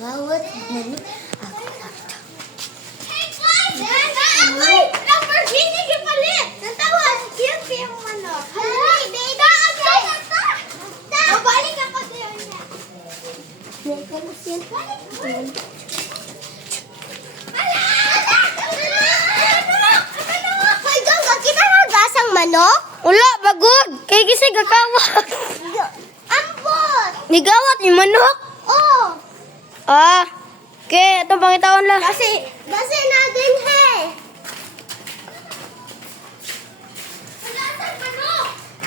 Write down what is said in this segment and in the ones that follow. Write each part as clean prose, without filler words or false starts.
Bawat manok ako sakto. Hey guys! Ay! Lamborghini gipalit! Natawa! Cute yung manok. Hey, baby! Balik ka pa sa'yo niya. Manok? Wala, bagod. Kay kasi gakawat. Ambot! Nigawat ni manok. Oh! Ah, okay. Ito pangitaon lang. Kasi na din he.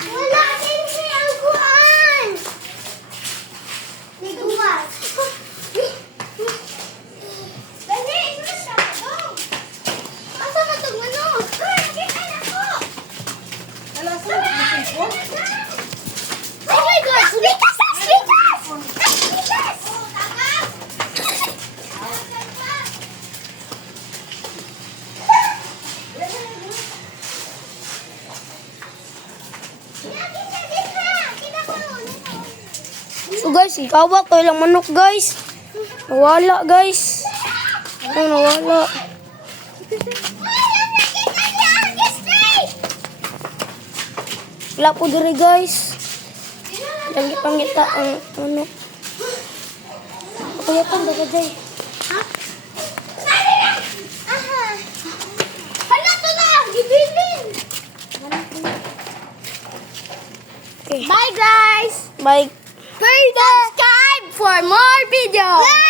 Wala din he ang kuan. Niguwas. Dali, ito siya. Asa ba itong manok? Nakita na ko. Oh my God! Likas! Likas! Likas! So guys, ikawat to ilang manok guys. Nawala guys. Ano nawala? Wala po diri guys. Lagi pangita ang manok. Ako yata daga day. Hala to na! Gibilin! Okay. Bye guys! Bye. Subscribe for more videos!